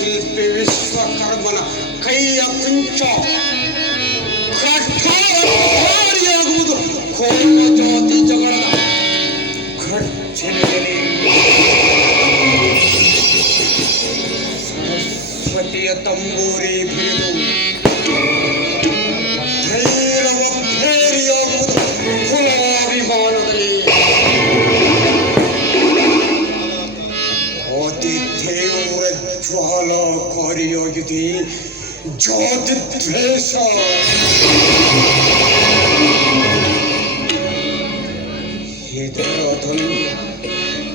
ಶಿಲ್ಪಿ ವಿಶ್ವಕರ್ಮನ ಕೈಯ ಕುಂಚ ಕಠಾರಿಯಾಗುವುದು ಕೋಮ ಜಾತಿ ಜಗಳದ ಖರ್ಚನೆಯಲ್ಲಿ ಸರಸ್ವತಿಯ ತಂಬೂರಿ ಬಿರಿದು ಭೈರವ ಭೇರಿಯಾಗುವುದು ಕುಲಾಭಿಮಾನದಲ್ಲಿ ಅತಿ ತೀವ್ರ ಜ್ವಾಲಾಕಾರಿಯಾಗಿದೆ ಜಾತಿ ದ್ವೇಷ. ಇದರದನ್ನು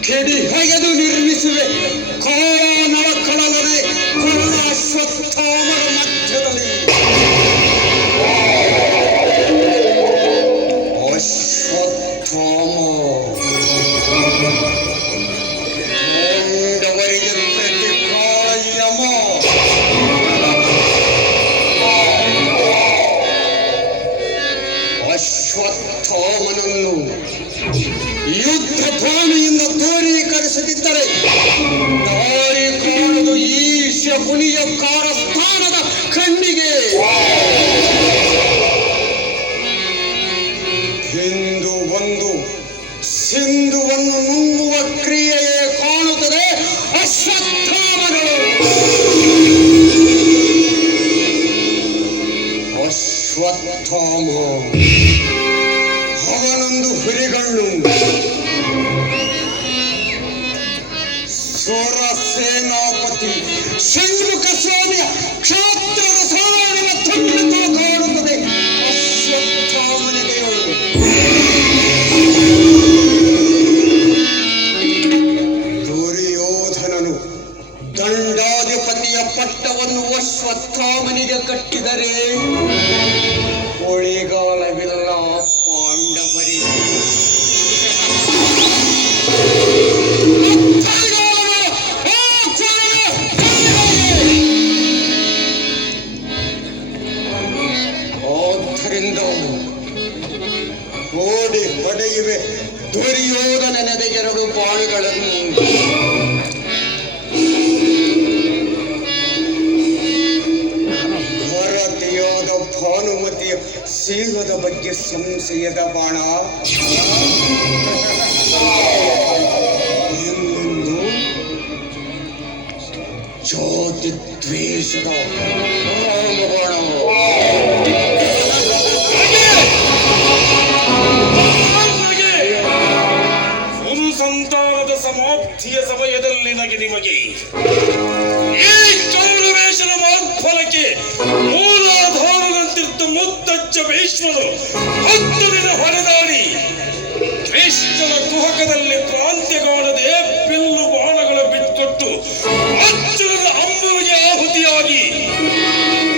ಕೆಡಿ ಹೊಗೆದು ನಿರ್ಮಿಸುವೆ ಕಾಳನವ ಕಡಲನೆ ಕರುಣಾಶ್ವತ್ಥಾಮರ ಮಧ್ಯದಲ್ಲಿ. ಅಶ್ವತ್ಥಾಮ ಅಶ್ವತ್ಥಾಮನನ್ನು ಯುದ್ಧ ಭೂಮಿಯಿಂದ ದೂರೀಕರಿಸದಿದ್ದರೆ ದಾರಿ ಕಾಣದು ಈಶ ಮುನಿಯ ಕಾರಸ್ಥಾನದ ಕಣ್ಣಿಗೆ. ಹಿಂದು ಒಂದು ಸಿಂಧುವನ್ನು ನುಂಗುವ ಕ್ರಿಯೆಯೇ ಕಾಣುತ್ತದೆ ಅಶ್ವತ್ಥಾಮನು. ಅಶ್ವತ್ಥಾಮ ಅವನೊಂದು ಹುರಿಗಣ್ಣು ಸ್ವರ ಸೇನಾಪತಿ ಷಣ್ಮುಖ ಸ್ವಾಮಿಯ ಕ್ಷಾತ್ರರ ಸಾರವ ತುಂಬಿತು ಕಾಣುತ್ತದೆ ಅಶ್ವತ್ಥಾಮನಿಗೆ. ದುರ್ಯೋಧನನು ದಂಡಾಧಿಪತಿಯ ಪಟ್ಟವನ್ನು ಅಶ್ವತ್ಥಾಮನಿಗೆ ಕಟ್ಟಿದರೆ ಒಳಿಗಾಲವಿಲ್ಲ ಪಾಂಡವರಿಗೆ. ಆದ್ದರಿಂದ ಓಡಿ ಹೊಡೆಯುವೆ ದುರ್ಯೋಧನನದ ಎರಡು ಬಾಳುಗಳನ್ನು. ಭಾರತೀಯಾದ ಭಾನುಮತಿಯ ಶೀಲದ ಬಗ್ಗೆ ಸಂಶಯದ ಬಾಣ ಇನ್ನೊಂದು ಜಾತಿ ದ್ವೇಷದ ರಾಮಬಾಣ. ಗುರು ಸಂತಾನದ ಸಮಾಪ್ತಿಯ ಸಮಯದಲ್ಲಿ ನಿಮಗೆ ಈ ಚೌರವೇಶನ ಮಹತ್ಫಲಕ್ಕೆ ಮೂಲಾಧಾರದಂತಿದ್ದ ಮುತ್ತಜ್ಜ ಭೀಷ್ಮನು 10 ದಿನ ಹೊಡೆದಾಡಿ ಕೃಷ್ಣನ ಕುಹಕದಲ್ಲಿ ಪ್ರಾಂತ್ಯಗಾಣದೆ ಬಿಲ್ಲು ಬಾಣಗಳ ಬಿಟ್ಟುಕೊಟ್ಟು ಅರ್ಜುನನ ಅಂಬುವಿಗೆ ಆಹುತಿಯಾಗಿ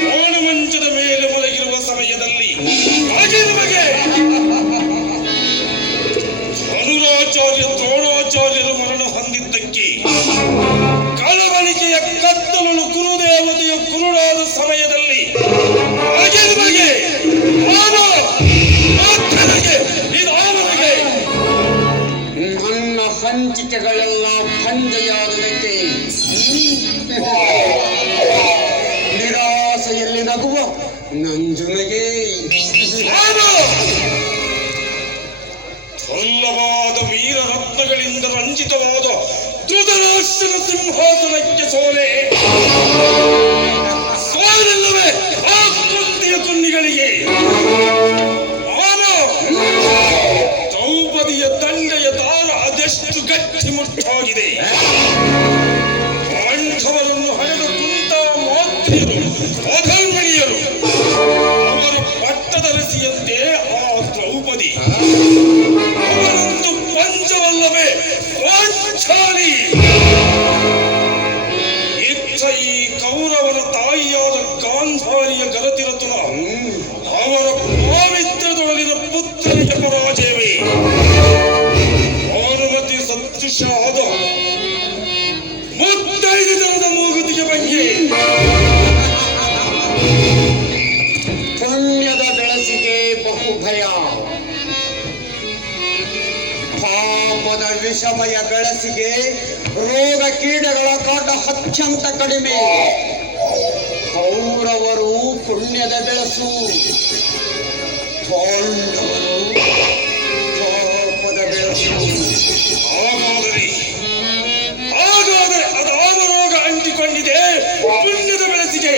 ಬಾಣಮಂಚದ ಮೇಲೆ ಮಲಗಿರುವ ಸಮಯದಲ್ಲಿ ನಮಗೆ ಧನುರಾಚಾರ್ಯ ದ್ರೋಣಾಚಾರ್ಯರು ಮರಣ ಹೊಂದಿದ್ದಕ್ಕೆ ಕಳವಳಿಕೆಯ ಕತ್ತಲನ್ನು ಕುರುದೇವತೆಯ ಕುರುಡಾದ ಸಮಯದಲ್ಲಿ ನನ್ನ ಹಂಚಿಕೆಗಳೆಲ್ಲ ಭಂಜೆಯಾದದಕ್ಕೆ ನಿರಾಸೆಯಲ್ಲಿ ನಗುವ ನಂಜುನಿಗೆ ಸಲ್ಲವಾದ ವೀರರತ್ನಗಳಿಂದ ರಂಜಿತವಾದ ಧೃತರಾಷ್ಟ್ರನ ಸಿಂಹಾಸನಕ್ಕೆ ಸೋಲಿಲ್ಲವೇ ಆ ಕುಂತಿಯ ತುಂಡಿಗಳಿಗೆ ಭಯ. ಪಾಪದ ವಿಷಮಯ ಬೆಳಸಿಗೆ ರೋಗ ಕೀಟಗಳ ಕಾಟ ಅತ್ಯಂತ ಕಡಿಮೆ. ಕೌರವರು ಪುಣ್ಯದ ಬೆಳಸು, ಪಾಂಡವರು ಪಾಪದ ಬೆಳಸು. ಹಾಗಾದರೆ ಅದು ರೋಗ ಅಂಟಿಕೊಂಡಿದೆ ಪುಣ್ಯದ ಬೆಳಸಿಗೆ.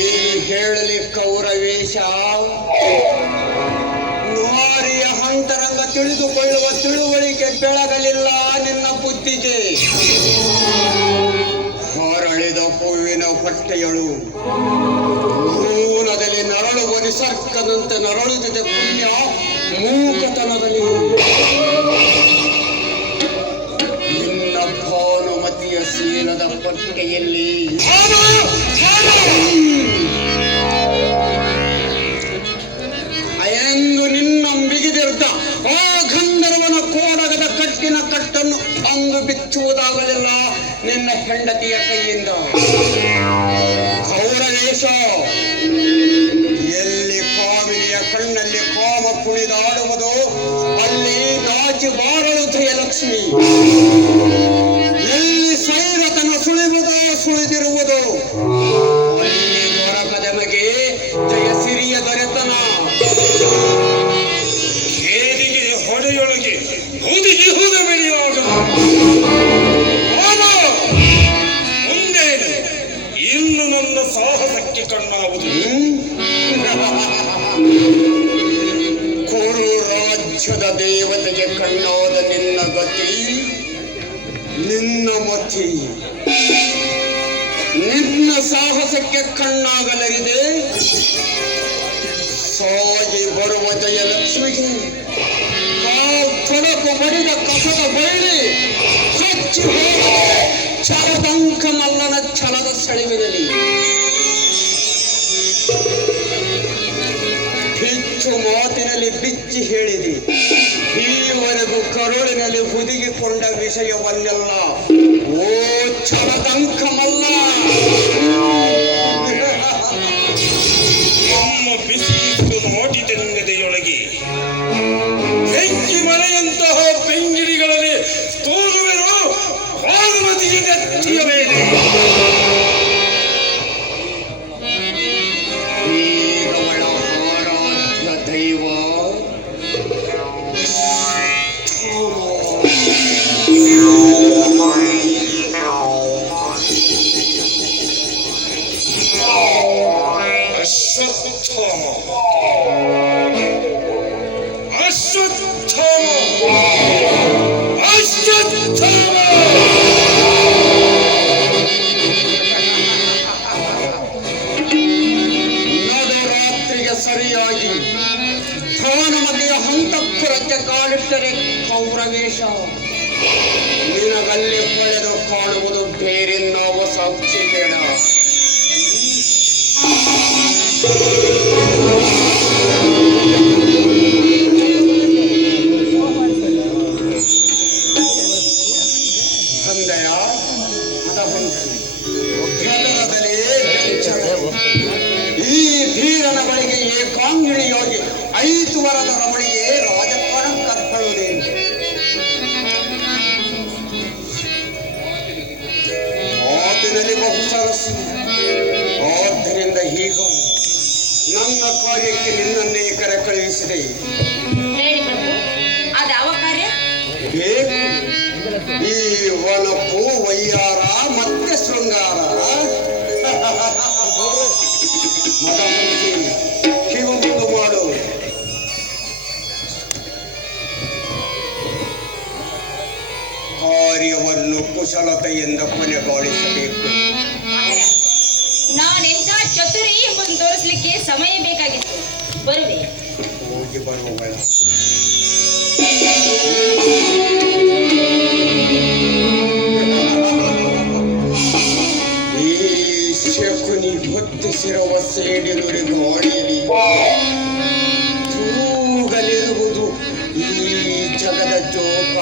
ಏನು ಹೇಳಲಿ ಕೌರವೇಶ, ನಾರಿಯ ಅಂತರಂಗ ತಿಳಿದುಕೊಳ್ಳುವ ತಿಳುವಳಿಕೆ ಬೆಳಗಲಿಲ್ಲ ನಿನ್ನ ಬುದ್ಧಿಗೆ. ಹೊರಳಿದ ಹೂವಿನ ಹೊಟ್ಟೆಯಳು ಮೂನದಲ್ಲಿ ನರಳುವ ನಿಸರ್ಗದಂತೆ ನರಳುತ್ತಿದೆ ಪುಣ್ಯ ಮೂಕತನದಲ್ಲಿ. ನಿನ್ನ ಭಾನುಮತಿಯ ಶೀಲದ ಪಟ್ಟಿಗೆಯಲ್ಲಿ ಎಂದು ನಿನ್ನ ಬಿಗಿದಿರ್ತ ಆ ಗಂಧರ್ವನ ಕೋಡಗದ ಕಟ್ಟಿನ ಕಟ್ಟನ್ನು ಅಂದು ಬಿಚ್ಚುವುದಾಗಲಿಲ್ಲ ನಿನ್ನ ಹೆಂಡತಿಯ ಕೈಯಿಂದ. ಕೌರವೇಶ, ಎಲ್ಲಿ ಕಾಮಿನಿಯ ಕಣ್ಣಲ್ಲಿ ಕಾಮ ಕುಣಿದಾಡುವುದೋ ಅಲ್ಲಿ ನಾಚಿ ಬಾರಳು ಜಯಲಕ್ಷ್ಮಿ. ಎಲ್ಲಿ ಸೈರತನ ಸುಳಿವುದೋ ಸುಳಿದಿರುವುದು ಅಲ್ಲಿ ದೊರಕದೆಮಗೆ ಜಯಸಿರಿಯ ದೊರೆತನ. ಕೇರಿಗೆ ಹೊಡೆಯೊಳಗೆ ಹುದುಗಿ ಹುದ ಬೆಳೆಯುವಾಗ ಮುಂದೇನು ಇನ್ನು ನನ್ನ ಸಾಹಸಕ್ಕೆ ಕಣ್ಣಾವುದು. ಕುರು ರಾಜ್ಯದ ದೇವತೆಗೆ ಕಣ್ಣಾದ ನಿನ್ನ ಗತಿ, ನಿನ್ನ ಮತಿ. ನಿನ್ನ ಸಾಹಸಕ್ಕೆ ಕಣ್ಣಾಗಲರಿದೆ ಸಾಗಿ ಬರುವ ಜಯಲಕ್ಷ್ಮಿಗೆ. ತೊಡಕು ಬಡಿದ ಕಸದ ಬಳ್ಳಿ ಕೊಚ್ಚಿ ಹೋಗದೆ ಛಲದಂಕ ಮಲ್ಲನ ಛಲದ ಸೆಳೆವಿರಲಿ. ಬಿಚ್ಚು ಮಾತಿನಲ್ಲಿ ಬಿಚ್ಚಿ ಹೇಳಿದೆ, ಈವರೆಗೂ ಕರುಳಿನಲ್ಲಿ ಹುದುಗಿಕೊಂಡ ವಿಷಯವನ್ನೆಲ್ಲ ಓ ಛಲದಂಕ ಮಲ್ಲ. ನಮ್ಮ ಬಿಸಿ ನೋಟಿದೆನ್ನದೆಯೊಳಗೆ ಬೆಂಕಿ ಮನೆಯಂತಹ ಬೆಂಗಿಡಿಗಳಲ್ಲಿ ತೋರುವೆನು ಭಾನುಮತಿಯ ನೆತ್ತಿಯ ಮೇಲೆ. ಈಗವಳ ಆರಾಧ್ಯ ದೈವ ಅಶ್ವತ್ಥಾಮ. ಅಶ್ವತ್ಥಾಮ ಅಶ್ವತ್ಥಾಮ. ನಡುರಾತ್ರಿಗೆ ಸರಿಯಾಗಿ ಭಾನುಮತಿಯ ಅಂತಃಪುರಕ್ಕೆ ಕಾಲಿಟ್ಟರೆ ಕೌರವೇಶ, ನಿನಗಲ್ಲಿ ಪಡೆದು ಕಾಣುವುದು ಬೇರೆನ್ನಾವ ಸಾಕ್ಷಿ ಬೇಡ. ತಂದೆಯ ಈ ಧೀರನ ಬಳಿಗೆ ಏಕಾಂಗಿಣಿಯಾಗಿ 5 ವರದ ರಮಣಿಗೆ ರಾಜಕಾರಣ ಕತ್ತಳುವುದೇ. ಮಾತಿನಲ್ಲಿ ಬಹು ಸರಸು. ಆದ್ದರಿಂದ ಈಗ ನನ್ನ ಕಾರ್ಯಕ್ಕೆ ನಿನ್ನನ್ನೇ ಕರೆ ಕಳುಹಿಸಿದೆ. ಹೇಳಿ ಪ್ರಭು, ಅದಾವ ಕಾರ್ಯ? ಬೇಕು ಈ ವನಪು ವಯ್ಯಾರ ಮತ್ತೆ ಶೃಂಗಾರ. ಮದಮಂತಿ ಕಿವ ಮುಂದು ಮಾಡು. ಕಾರ್ಯವನ್ನು ಕುಶಲತೆಯಿಂದ ಕೊನೆಗಾಣಿಸಬೇಕು. ನಾನೆಂತ ಚತುರಿ ಎಂಬುದನ್ನು ತೋರಿಸಲಿಕ್ಕೆ ಸಮಯ ಬೇಕಾಗಿತ್ತು. ಬರುವೆ. ಹೋಗಿ ಬರುವಳ. ಈ ಶಕುನಿ ಹೊತ್ತಿಸಿರುವ ಸೇಡಿನುರಿ ಗಾಳಿಯಲ್ಲಿ ತೂಗಲಿರುವುದು ಈ ಜಗದ ಜೋಗ.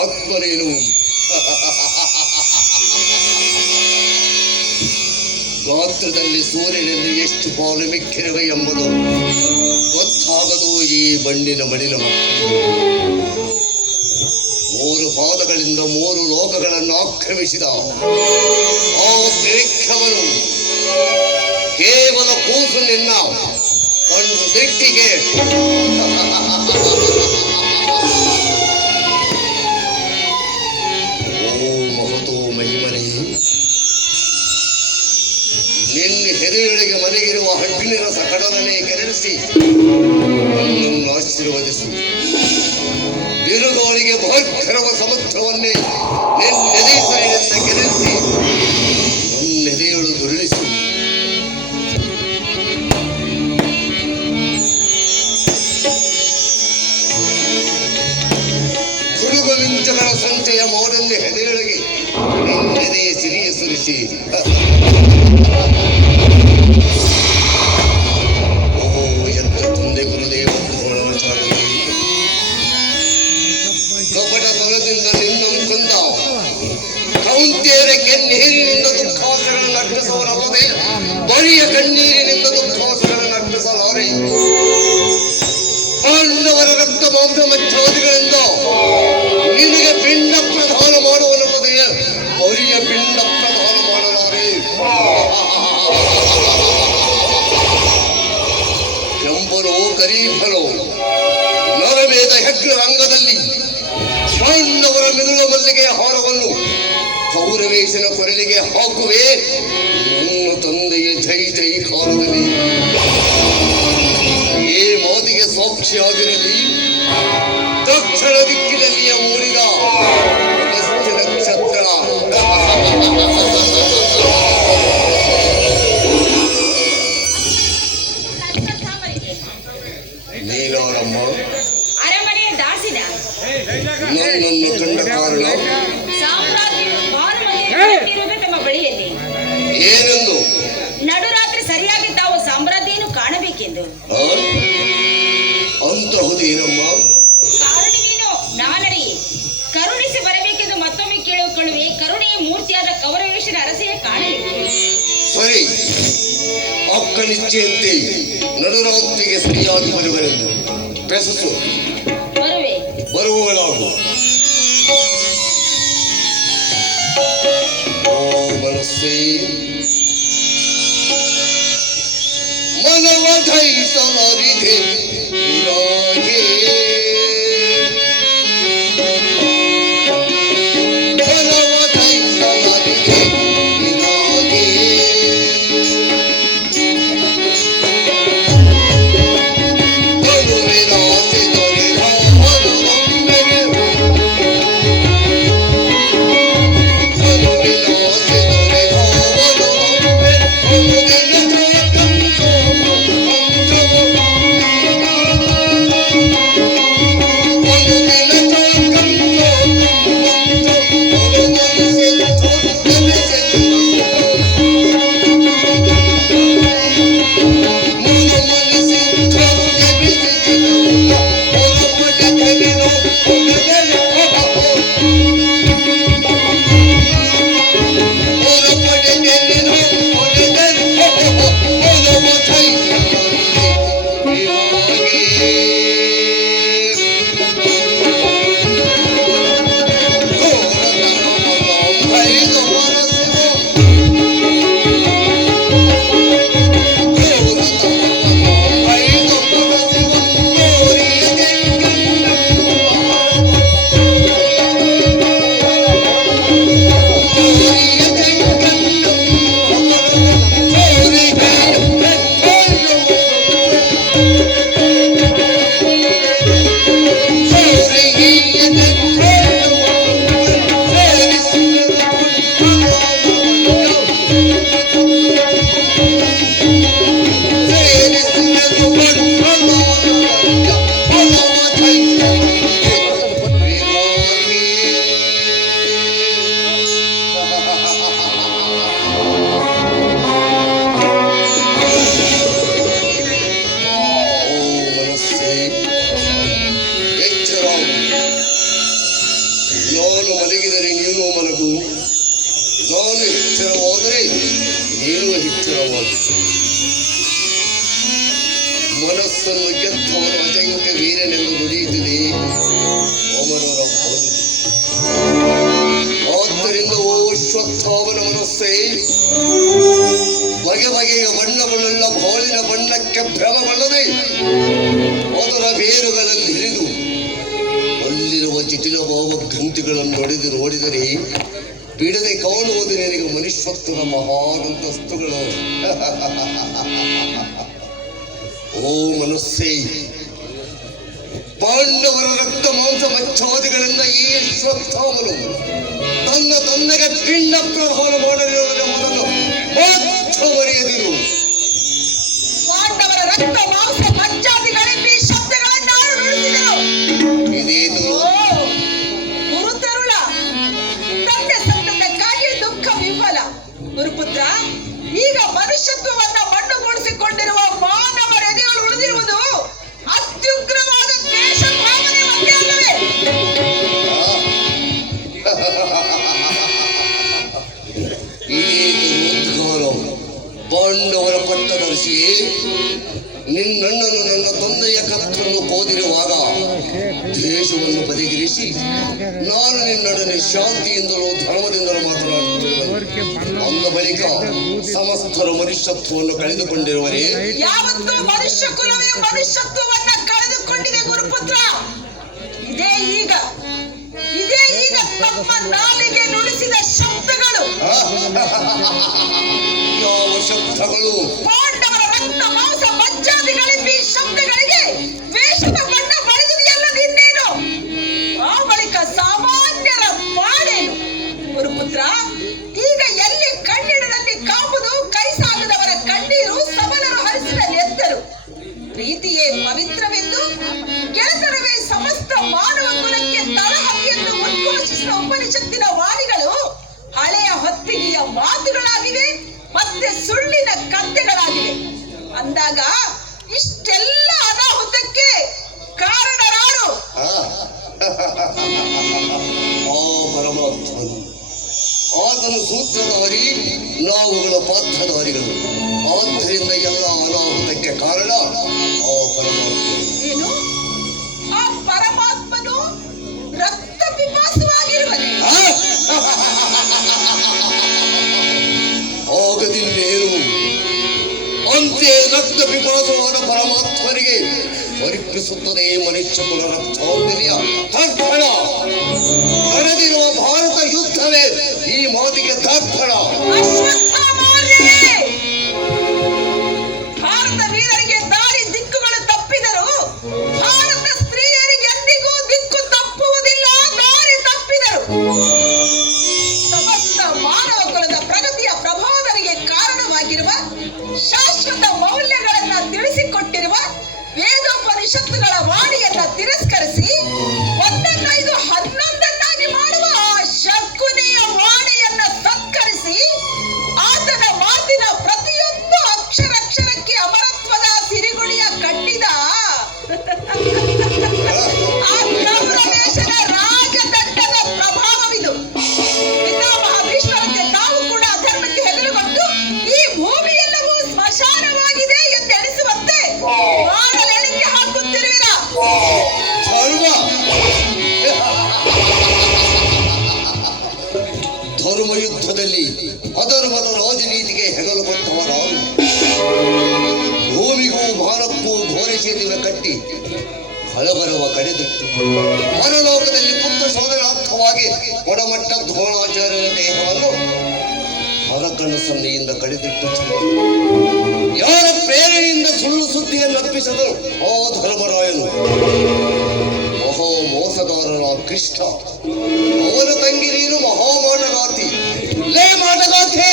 ಆತ್ಮನೇನು ಗಾತ್ರದಲ್ಲಿ ಸೂರ್ಯನಲ್ಲಿ ಎಷ್ಟು ಪಾಲು ಮಿಕ್ಕಿರುವೆ ಎಂಬುದು ಗೊತ್ತಾಗದು ಈ ಮಣ್ಣಿನ ಮಡಿಲ ಮಕ್ಕಳಿಗೆ. 3 ಪಾದಗಳಿಂದ 3 ಲೋಕಗಳನ್ನು ಆಕ್ರಮಿಸಿದ ಆ ತ್ರಿವಿಕ್ರಮನು ಕೇವಲ ಕೂಸು ನಿನ್ನ ಕಣ್ಣು ದಿಟ್ಟಿಗೆ ಓ ಮಹತೋ ಮಹಿಮನೆ, ನಿನ್ನ ಹೆದೆಯೊಳಗೆ ಮನೆಗಿರುವ ಅಗ್ನಿರಸ ಕಡಲನೆ ಕೆರಳಿಸಿ ನನ್ನನ್ನು ಆಶೀರ್ವದಿಸು. ಬಿರುಗಾಳಿಗೆ ಭಯಂಕರವ ಸಮುದ್ರವನ್ನೇ ನಿನ್ನೆದೆಸರಿನಿಂದ ಕೆರಳಿಸಿ ನನ್ನೆದೆಯೊಳು ದುರುಳಿಸು. ಕುರುಗಲಿಂಚಗಳ ಸಂಚಯ ಮೋಡನ್ನೇ ಹೆದೆಯೊಳಗೆ ನಿನ್ನೆದೆಯ ಸಿರಿಯ ಸುರಿಸಿ ಕಪಟ ಬಲದಿಂದ ನಿನ್ನನ್ನು ಕೊಂದ ಕೌಂತ್ಯರಿಗೆ ನೀರಿನಿಂದ ದುಃಖಾಸಗಳನ್ನು ಅಟ್ಟಿಸವರಲ್ಲದೆ ಬರಿಯ ಕಣ್ಣೀರಿನಿಂದ ದುಃಖಾಸಗಳನ್ನು ಅಟ್ಟಿಸಲಾರೆ. ಪಾಂಡವರ ರಕ್ತ ಮಾಂಸ ಮಚ್ಚಾದಿಗಳಿಂದ ನಿನಗೆ ಪಿಂಡ ಪ್ರದಾನ ಮಾಡುವಲ್ಲದೆ ಬರಿಯ ಪಿಂಡ ಪ್ರದಾನ ಮಾಡಲಾರೆ. ಕೆಂಪನೋ ಕರೀಫನೋ ನರಮೇಧ ಯಜ್ಞ ರಂಗದಲ್ಲಿ ಪಾಂಡವರ ಮಿದುಳ ಮಲ್ಲಿಗೆಯ ಹಾರವನ್ನು ಕೌರವೇಶನ ಕೊರಳಿಗೆ ಹಾಕುವೆ. ನನ್ನ ತಂದೆಯ ಜೈ ಜೈ ಕಾಲದಲ್ಲಿ ಈ ಮಾತಿಗೆ ಸಾಕ್ಷಿಯಾಗಿರಲಿ. ದಕ್ಷಿಣ ದಿಕ್ಕಿನಲ್ಲಿಯ ಮೂಡಿದ ಅಗಸ್ತ್ಯ ನಕ್ಷತ್ರ ನೀನಾರಮ್ಮ ಅರಮನೆಯ ದಾಸಿನ ನನ್ನನ್ನು ಕಂಡ ಕಾರಣ ಸಾಮ್ರಾಜ್ಞಿಯು ಭಾನುಮತಿಯನ್ನು ತಮ್ಮ ಬಳಿಯಲ್ಲಿ ಏನೆಂದು? ನಡುರಾತ್ರಿ ಸರಿಯಾಗಿ ತಾವು ಸಾಮ್ರಾಜ್ಞಿಯನ್ನು ಕಾಣಬೇಕೆಂದು. ಅಂತಹುದೇನಮ್ಮ? ಕಾರಣವೇನು ನಾನರಿ ಕರುಣಿಸಿ ಬರಬೇಕೆಂದು ಮತ್ತೊಮ್ಮೆ ಕೇಳಿಕೊಳ್ಳುವೆ. ಕರುಣೆಯ ಮೂರ್ತಿಯಾದ ಕೌರವೇಶನ ಅರಸೆಯ ಕಾಣಬೇಕು. ಸರಿ, ಅಕ್ಕ ನಿಶ್ಚಯಂತೆ ನಡುರಾತ್ರಿಗೆ ಸರಿಯಾಗಿ ಬರುವರೆಂದು ಬೆಸಸು. ಬರುವೆ. ಬರುವವಳಾಗು. ಓ ಮನಸ್ಸೇ, ಮನವ ಧೈಸಲಾರಿದೆ ನಿನಗೆ. ಮನವ ಧೈಸಲಾರಿದೆ ನಿನಗೆ. ಬರುವೆನಾಸೆ ದೊರೆದ ಮನವೊಮ್ಮೆಗೆ. ಬರುವೆನಾಸೆ ದೊರೆದ ಮನವೊಮ್ಮೆ. ಬಹುದಿನ ಜಯ ಕಂಡು ಅಂದು ನಾನು ಮಲಗಿದರೆ ನೀನು ಮಲಗು, ನಾನು ಎಚ್ಚರವಾದರೆ ನೀನು ಎಚ್ಚರವಾಗು. ಮನಸ್ಸನ್ನು ಗೆದ್ದವರ ಅಜಂಕ್ಯ ವೀರನೆಂದು ನುಡಿಯುತ್ತದೆ ಅಮರರ ಭಾವನೆ. ಆದ್ದರಿಂದ ಓ ಅಶ್ವತ್ಥಾಮನ ಮನಸ್ಸೇ, ಬಗೆ ಬಗೆಯ ಬಣ್ಣಗಳುಳ್ಳ ಬಾಳಿನ ಬಣ್ಣಕ್ಕೆ ಭ್ರಮಗೊಳ್ಳದೆ ಅದರ ಬೇರುಗಳಲ್ಲಿ ಹಿಡಿದು ಅಲ್ಲಿರುವ ಜಟಿಲ ಭಾವ ಗ್ರಂಥಿಗಳನ್ನು ಹೊಡೆದು ನೋಡಿದರೆ ಬಿಡದೆ ಕಾಣುವುದು ನಿನಗೆ ಮನುಷ್ಯತ್ವದ ಮಹಾನಂತಸ್ತುಗಳು. ಓ ಮನಸ್ಸೇ, ಪಾಂಡವರ ರಕ್ತ ಮಾಂಸ ಮಚ್ಚಾದಿಗಳಿಂದ ಈ ಅಶ್ವತ್ಥಾಮನು ತನ್ನಗೆ ಪಿಂಡ ಪ್ರಹಾರ ಮಾಡಲಿರುವುದರ ಮೊದಲು ಮರೆಯದಿರು. ಪಾಂಡವರ ರಕ್ತ ಮಾಂಸ ಮಜ್ಜಾದಿಗಳೆಂಬ ಈ ಶಬ್ದಗಳನ್ನು ಯಾರು ನುಡಿಸಿದರು? ಇದೇನು ಗುರುತರುಳ ತಂದೆ ಸತ್ತದಕ್ಕಾಗಿ ದುಃಖ ವಿಫಲ. ಗುರುಪುತ್ರ, ಈಗ ಮನುಷ್ಯತ್ವವನ್ನ ಮಣ್ಣುಗೂಡಿಸಿಕೊಂಡಿರುವ ಮಾನವರ ಎದೆಗಳು ಉಳಿದಿರುವುದು ಅತ್ಯುಗ್ರವಾದ ದ್ವೇಷ ಭಾವನೆ ಒಂದೇ ಅಲ್ಲವೇ? ಪಾಂಡವರ ಪಟ್ಟದರ್ಶಿಯೇ, ನಿನ್ನಣ್ಣನು ನನ್ನ ತಂದೆಯ ಕತ್ತನ್ನು ಕೋದಿರುವಾಗ ದ್ವೇಷವನ್ನು ಬದಿಗಿರಿಸಿ ನಾನು ನಿನ್ನೊಡನೆ ಶಾಂತಿಯಿಂದಲೂ ಧರ್ಮದಿಂದಲೂ ಮಾತನಾಡುತ್ತಿರುವೆ. ಅಂದ ಬಳಿಕ ಸಮಸ್ತರು ಮನುಷ್ಯತ್ವವನ್ನು ಕಳೆದುಕೊಂಡಿರುವರೇ? ಯಾವತ್ತೂ ಮನುಷ್ಯ ಕುಲವೇ ಮನುಷ್ಯತ್ವವನ್ನ ಕಳೆದುಕೊಂಡಿದೆ ಗುರುಪುತ್ರ. ಇದೇ ಈಗ ತಮ್ಮ ನಾಲಿಗೆ ನುಡಿಸಿದ ಶಬ್ದಗಳು. ಯಾವ ಶಬ್ದಗಳು? ಪಾಂಡವರ ರಕ್ತ ಮಾಂಸ ಮಜ್ಜಾದಿಗಳೆಂಬ ಈ ಶಬ್ದಗಳಿಗೆ ದ್ವೇಷದ ಬಣ್ಣ ಬಳಿದಿದೆಯಲ್ಲ ನಿನ್ನೇನು? ಆ ಬಳಿಕ ಸಾಮಾನ್ಯರ ಪಾಡೇನು? ಗುರುಪುತ್ರ, ಈಗ ಎಲ್ಲಿ ಕಣ್ಣಿಡದಲ್ಲಿ ಕಾಂಬುದು, ಕೈ ಸಾಗದವರ ಕಣ್ಣೀರು, ಸಬಲರು ಹರಿಸಿದ ನೆತ್ತರು. ಪ್ರೀತಿಯೇ ಪವಿತ್ರವೆಂದು, ಗೆಳೆತನವೇ ಸಮಸ್ತ ಮಾನವ ಕುಲಕ್ಕೆ ತಳಹದಿಯನ್ನು ಉದ್ಘೋಷಿಸಿದ ಉಪನಿಷತ್ತಿನ ವಾಣಿಗಳು ಹಳೆಯ ಹೊತ್ತಿಗೆಯ ಮಾತುಗಳಾಗಿವೆ, ಮತ್ತೆ ಸುಳ್ಳಿನ ಕಥೆಗಳಾಗಿವೆ. ಅಂದಾಗ ಇಷ್ಟೆಲ್ಲ ಅನಾಹುತಕ್ಕೆ ಕಾರಣರಾರು? ಆ ಪರಮಾತ್ಮನು. ಆತನು ಸೂತ್ರಧಾರಿ, ನಾವುಗಳು ಪಾತ್ರಧಾರಿಗಳು. ಆದ್ದರಿಂದ ಎಲ್ಲ ಅನಾಹುತಕ್ಕೆ ಕಾರಣ ಆ ಪರಮಾತ್ಮ. ಏನು? ಆ ಪರಮಾತ್ಮನು ರಕ್ತ ಪಿಪಾಸವಾಗಿರುವನೇ? ಆಗದಿಲ್ಲೇನು? ಅಂತೆ ರಕ್ತ ಪಿಪಾಸವಾದ ಪರಮಾತ್ಮನಿಗೆ ಅರ್ಪಿಸುತ್ತದೆ ಮನುಷ್ಯ ಕುಲ ರಕ್ತಾಂಜಲಿಯ ತರ್ಪಣ. ನಡೆದಿರುವ ಭಾರತ ಯುದ್ಧವೇ ಈ ಮಾತಿಗೆ ತರ್ಪಣ. ಅಶ್ವತ್ಥಾಮಾರ್ಯರೇ, ಭಾರತ ವೀರರಿಗೆ ದಾರಿ ದಿಕ್ಕುಗಳು ತಪ್ಪಿದರು, ಭಾರತ ಸ್ತ್ರೀಯರಿಗೆ ಎಂದಿಗೂ ದಿಕ್ಕು ತಪ್ಪುವುದಿಲ್ಲ, ದಾರಿ ತಪ್ಪಿದರು. ಸಮಸ್ತ ಮಾನವ ಕುಲದ ಪ್ರಗತಿಯ ಪ್ರಬೋಧನೆಗೆ ಕಾರಣವಾಗಿರುವ ಶಾಶ್ವತ ಮೌಲ್ಯಗಳನ್ನ ತಿಳಿಸಿಕೊಟ್ಟಿರುವ ವೇದೋಪನಿಷತ್ತುಗಳ ವಾಣಿಯನ್ನ ತಿರಸ್ಕರಿಸಿ 1-5-11 ಮಾಡುವ ಆ ಶಕುನಿಯ ವಾಣಿಯನ್ನ ಸತ್ಕರಿಸಿ ಆತನ ಮಾತಿನ ಪ್ರತಿಯೊಂದು ಅಕ್ಷರಕ್ಕೆ ಅಮರತ್ವದ ಸಿರಿಗುಣಿಯ ಕಟ್ಟಿದ ಆ ಗೌರವೇಶದ ರಾಜದಂಡದ ಪ್ರಭಾವವಿದು. ಪಿತಾಮಹ ಭೀಷ್ಮರಂತೆ ತಾವು ಕೂಡ ಅಧರ್ಮಕ್ಕೆ ಹೆಗಲುಗೊಟ್ಟು ಈ ಭೂಮಿಯೆಲ್ಲವೂ ಸ್ಮಶಾನವಾಗಿದೆ ಎಂದೆಣಿಸುವಂತೆ ಮಾಡಲೆಣಿಕೆ ಹಾಕುತ್ತಿರುವಿರಾ? ಧರ್ಮ ಯುದ್ಧದಲ್ಲಿ ಅಧರ್ಮದ ರಾಜನೀತಿಗೆ ಹೆಗಲು ಕೊಟ್ಟವರಾರು. ಭೂಮಿಗೂ ಭಾರಕ್ಕೂ ಘೋರ ಸೇತುವೆ ಕಟ್ಟಿ ಹಳಬರವ ಕಡೆದಿಟ್ಟು ಪರಲೋಕದಲ್ಲಿ ಪುತ್ರ ಶೋಧನಾರ್ಥವಾಗಿ ಒಡಮಟ್ಟ ದ್ರೋಣಾಚಾರ್ಯರ ದೇಹವನ್ನು ಹೊರಕಣ್ಣ ಸನ್ನೆಯಿಂದ ಕಡಿದಿಟ್ಟು ಯಾರ ಪ್ರೇರಣೆಯಿಂದ ಸುಳ್ಳು ಸುದ್ದಿಯನ್ನು ಅರ್ಪಿಸಲು ಆ ಧರ್ಮರಾಯನು ಮಹಾ ಮೋಸಗಾರನ ಕೃಷ್ಣ. ಅವನ ತಂಗಿ ನೀನು ಮಹಾಮಾಟಗಾತಿ. ಲೇ ಮಾಟಗಾತಿ,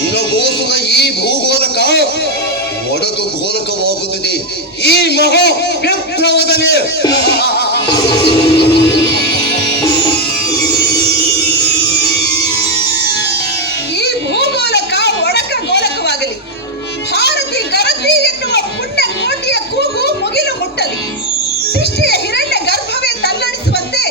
ನಿನಗೋಸುವ ಈ ಭೂಗೋಲಕ ಒಡೆದು ಗೋಲಕವಾಗುತ್ತದೆ ಈ ಮಹಾ ವಿಪ್ಲವದಲ್ಲಿ. ಈ ಭೂಗೋಲಕ ಒಡಕ ಗೋಲಕವಾಗಲಿ, ಭಾರತಿ ಗರತಿ ಎನ್ನುವ ಪುಣ್ಯ ಕೋಟಿಯ ಕೂಗು ಮುಗಿಲು ಮುಟ್ಟಲಿ, ಸೃಷ್ಟಿಯ ಹಿರಣ್ಯ ಗರ್ಭವೇ ತಲ್ಲಣಿಸುವಂತೆ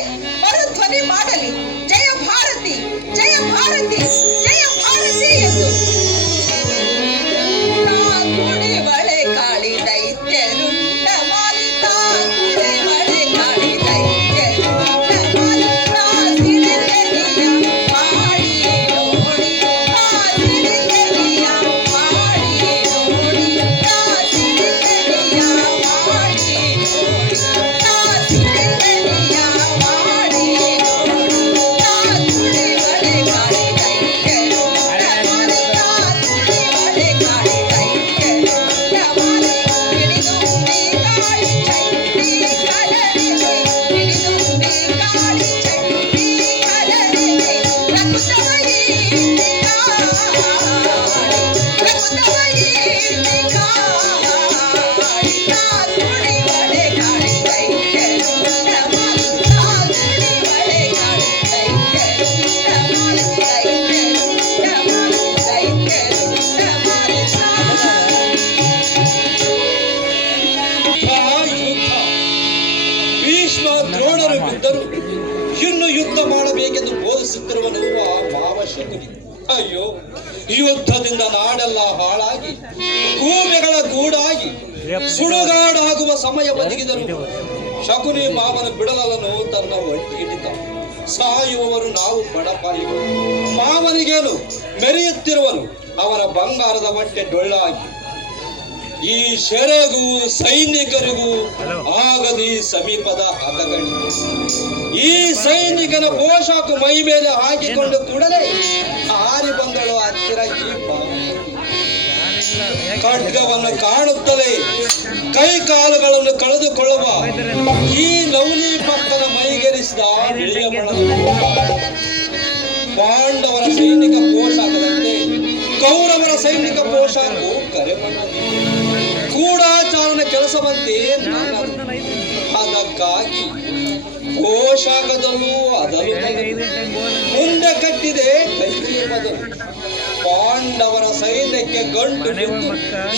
ಯುದ್ಧ ಮಾಡಬೇಕೆಂದು ಬೋಧಿಸುತ್ತಿರುವನು ಆ ಮಾವ ಶಕುನಿ. ಅಯ್ಯೋ, ಯುದ್ಧದಿಂದ ನಾಡೆಲ್ಲ ಹಾಳಾಗಿ ಗೂಬೆಗಳ ಗೂಡಾಗಿ ಸುಡುಗಾಡಾಗುವ ಸಮಯ ಒದಗಿದರು. ಶಕುನಿ ಮಾವನ ಬಿಡಲನ್ನು ತನ್ನ ಒಟ್ಟಿ ಹಿಡಿದ. ಸಾಯುವವರು ನಾವು ಬಡಪಾಯಿಗಳು. ಮಾವನಿಗೇನು ಮೆರೆಯುತ್ತಿರುವನು ಅವನ ಬಂಗಾರದ ಬಟ್ಟೆ ಡೊಳ್ಳಾಗಿ. ಈ ಶೆರೆಗೂ ಸೈನಿಕರಿಗೂ ಆಗದಿ ಸಮೀಪದ ಹದಗಣಿ. ಈ ಸೈನಿಕನ ಪೋಷಾಕು ಮೈ ಮೇಲೆ ಹಾಕಿಕೊಂಡು ಕೂಡಲೇ ಹಾರಿ ಬಂದಳು ಹತ್ತಿರ ಈ ಖಡ್ಗವನ್ನು ಕಾಣುತ್ತಲೇ ಕೈ ಕಾಲುಗಳನ್ನು ಕಳೆದುಕೊಳ್ಳುವ ಈ ಲವಲಿ ಪಕ್ಕದ ಮೈಗೆರಿಸಿದ ಬಿಳಿಯ ಬಣ್ಣದ ಪಾಂಡವರ ಸೈನಿಕ ಪೋಷಾಕದಂತೆ ಕೌರವರ ಸೈನಿಕ ಪೋಷಾಕು ಕರೆ ಗೂಢಾಚಾರನ ಕೆಲಸವಂತೆ ಅದಕ್ಕಾಗಿ ಪೋಷಾಕದಲ್ಲೂ ಅದಲು ಮುಂದೆ ಕಟ್ಟಿದೆ ಕೈಗೆ ಮೊದಲು. ಪಾಂಡವರ ಸೈನ್ಯಕ್ಕೆ ಗಂಟು ಬಿದ್ದು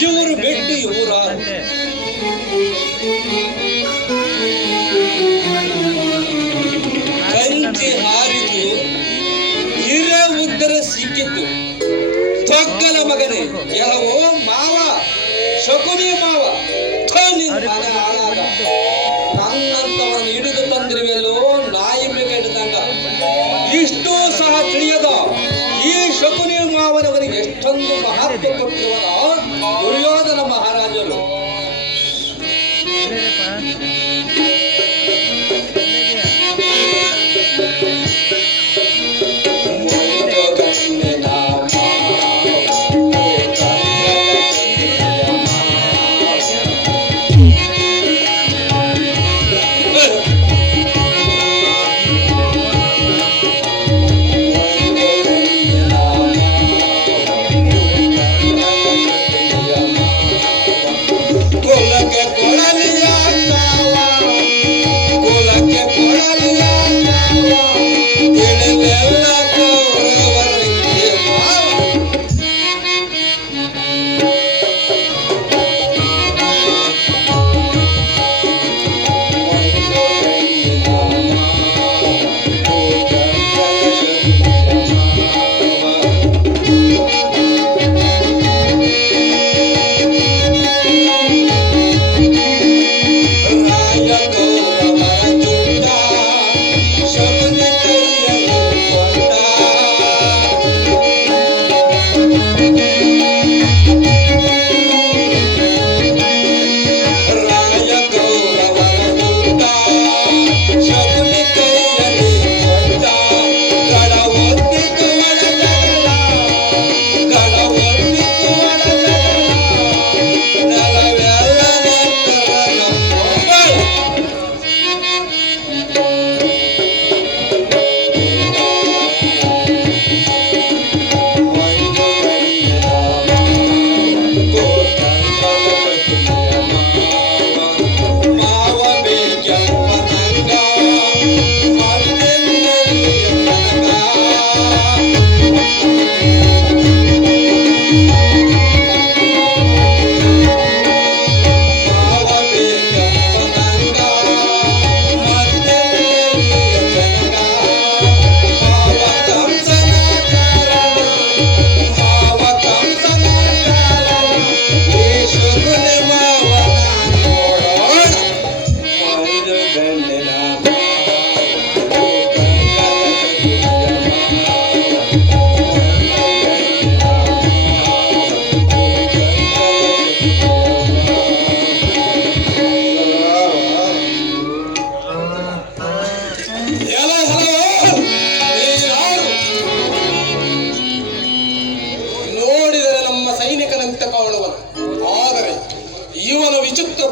ಇವರು ಬೆಟ್ಟಿ ಇವರ ಕಂಚಿ ಹಾರಿತು, ಹಿರೇ ಉತ್ತರ ಸಿಕ್ಕಿತು. ತೊಗ್ಗಲ ಮಗನೇ, ಎಲ್ಲವೋ ಮಾವ ಶಕುನಿ ಮಾವ ಹಾಳಾಗ ನನ್ನಂತವನ್ನು ಹಿಡಿದು ತಂದಿರುವೆಲ್ಲೋ ನಾಯಿ ಬೇಕ ಹಿಡಿದಂಗ. ಇಷ್ಟೂ ಸಹ ತಿಳಿಯದ ಈ ಶಕುನಿ ಮಾವನವನಿಗೆ ಎಷ್ಟೊಂದು ಮಹತ್ವ ಕೊಟ್ಟಿರುವನ ದುರ್ಯೋಧನ ಮಹಾರಾಜರು.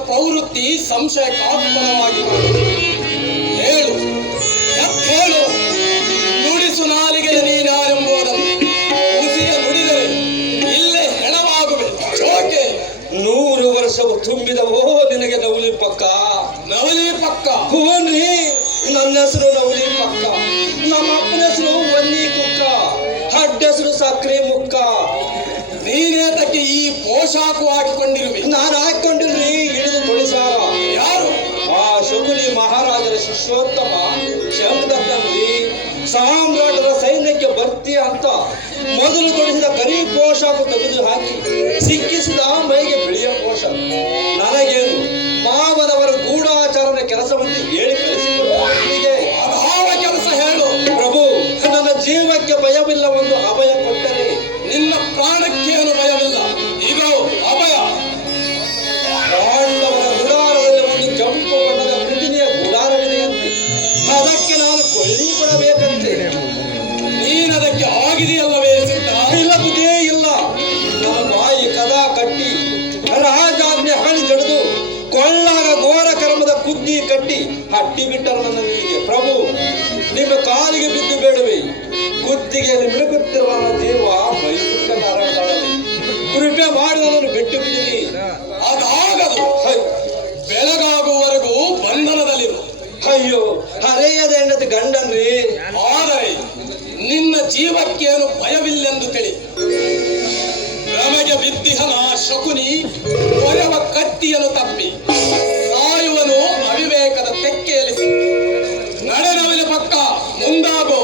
ಪ್ರವೃತ್ತಿ ಸಂಶಯಕಾಸ್ಪದವಾಗಿ ಹೇಳು ಹೇಳು ನುಡಿಸು ನಾಲಿಗೆ ನೀನಾರೆಂಬುದನ್ನು ಹುಸಿಯ ನುಡಿದರೆ ಇಲ್ಲೇ ಹೆಣವಾಗುವೆ. ಓಕೆ 100 ವರ್ಷವು ತುಂಬಿದವೋ ನಿನಗೆ ನವಲಿ ಪಕ್ಕ. ನವಲಿ ಪಕ್ಕ ಹೂನ್ರಿ, ನನ್ನ ಹೆಸರು ನವಲಿ ಪಕ್ಕ. ನಮ್ಮ ಅಪ್ಪನ ಹೆಸರು ವನ್ನಿ ಕುಕ್ಕ, ಹಡ್ಡ ಹೆಸರು ಸಕ್ರೆ ಮುಕ್ಕ. ನೀನೇತಕ್ಕೆ ಈ ಪೋಷಾಕು ಹಾಕಿಕೊಂಡಿರುವೆ? ನಾನು ಹಾಕೊಂಡಿಲ್ರಿ, ಹಿಡಿದು ತೊಳಿಸಾರ. ಯಾರು? ಆ ಶಕುನಿ ಮಹಾರಾಜರ ಶಿಷ್ಯೋತ್ತಮ ಶಬ್ದಕ್ಕಂದ್ರಿ. ಸಾಮ್ರಾಟರ ಸೈನ್ಯಕ್ಕೆ ಭರ್ತಿ ಅಂತ ಮೊದಲು ತೊಡಿಸಿದ ಕರಿ ಪೋಷಾಕು ತೆಗೆದು ಹಾಕಿ ಸಿಕ್ಕಿಸಿದ ಮೈಗೆ ಬಿಳಿಯ ಪೋಷಾಕ. ನನಗೇನು ಮಾವನವರ ಗೂಢಾಚಾರದ ಕೆಲಸವನ್ನು ಹೇಳಿ ಕಳಿಸಿಕೊಟ್ಟಿಗೆ ಅದಾವ ಕೆಲಸ ಹೇಳು. ಪ್ರಭು, ನನ್ನ ಜೀವಕ್ಕೆ ಭಯವಿಲ್ಲವೆಂದು ಅಭಯ ಕೊಟ್ಟರೆ ನಿನ್ನ ಪ್ರಾಣಕ್ಕೇನು ಭಯವಿಲ್ಲ. ಇದು ಅಭಯ. ಪಾಂಡವರ ಗುಡಾರದಲ್ಲಿ ಒಂದು ಕೆಂಪು ಬಣ್ಣದ ಕೃತಿನಿಯ ಗುಡಾರವಿದೆಯಂತೆ. ಅದಕ್ಕೆ ನಾನು ಕೊಳ್ಳಿ ಕೊಡಬೇಕಂತೆ. ನೀನದಕ್ಕೆ ಆಗಿದೆಯಲ್ಲವೇ ಸಿದ್ಧ? ಇಲ್ಲ ಬುದ್ಧೇ ಇಲ್ಲ. ನನ್ನ ಬಾಯಿ ಕದಾ ಕಟ್ಟಿ ರಾಜಾಜ್ಞೆ ಹಳಿ ಜಡಿದು ಕೊಳ್ಳಾಗ ಘೋರ ಕರ್ಮದ ಕುದ್ದಿ ಕಟ್ಟಿ ಹಟ್ಟಿ ಬಿಟ್ಟರು ನನ್ನ ನಿಮಗೆ. ಪ್ರಭು, ನಿಮ್ಮ ಕಾಲಿಗೆ ಬಿದ್ದು ಬೇಡುವೆ. ಕುತ್ತಿಗೆಯಲ್ಲಿ ಮಿಳುಗುತ್ತಿರುವ ನನ್ನ ಜೀವ ಮೈಪುಟ್ಟ ನಾರಾಯಣದಲ್ಲಿ ಕೃಪೆ ಮಾಡಿ ನನ್ನನ್ನು ಬಿಟ್ಟು ಬಿಡಿರಿ. ಅದಾಗದು. ಬೆಳಗಾಗುವವರೆಗೂ ಬಂಧನದಲ್ಲಿರು. ಅಯ್ಯೋ, ಹರೆಯದ ಹೆಂಡತಿ ಗಂಡನ್ರಿ. ಆದರೆ ನಿನ್ನ ಜೀವಕ್ಕೇನು ಭಯವಿಲ್ಲೆಂದು ತಿಳಿ. ನಮಗೆ ಬಿದ್ದಿಹನ ಶಕುನಿ ಒರೆವ ಕತ್ತಿಯನ್ನು ತಪ್ಪಿ ಸಾಯುವನು ಅವಿವೇಕದ ತೆಕ್ಕೆಯಲ್ಲಿ ಸಿಕ್ಕಿ. ನಡೆದವನ ಪಕ್ಕ ಮುಂದಾಗೋ.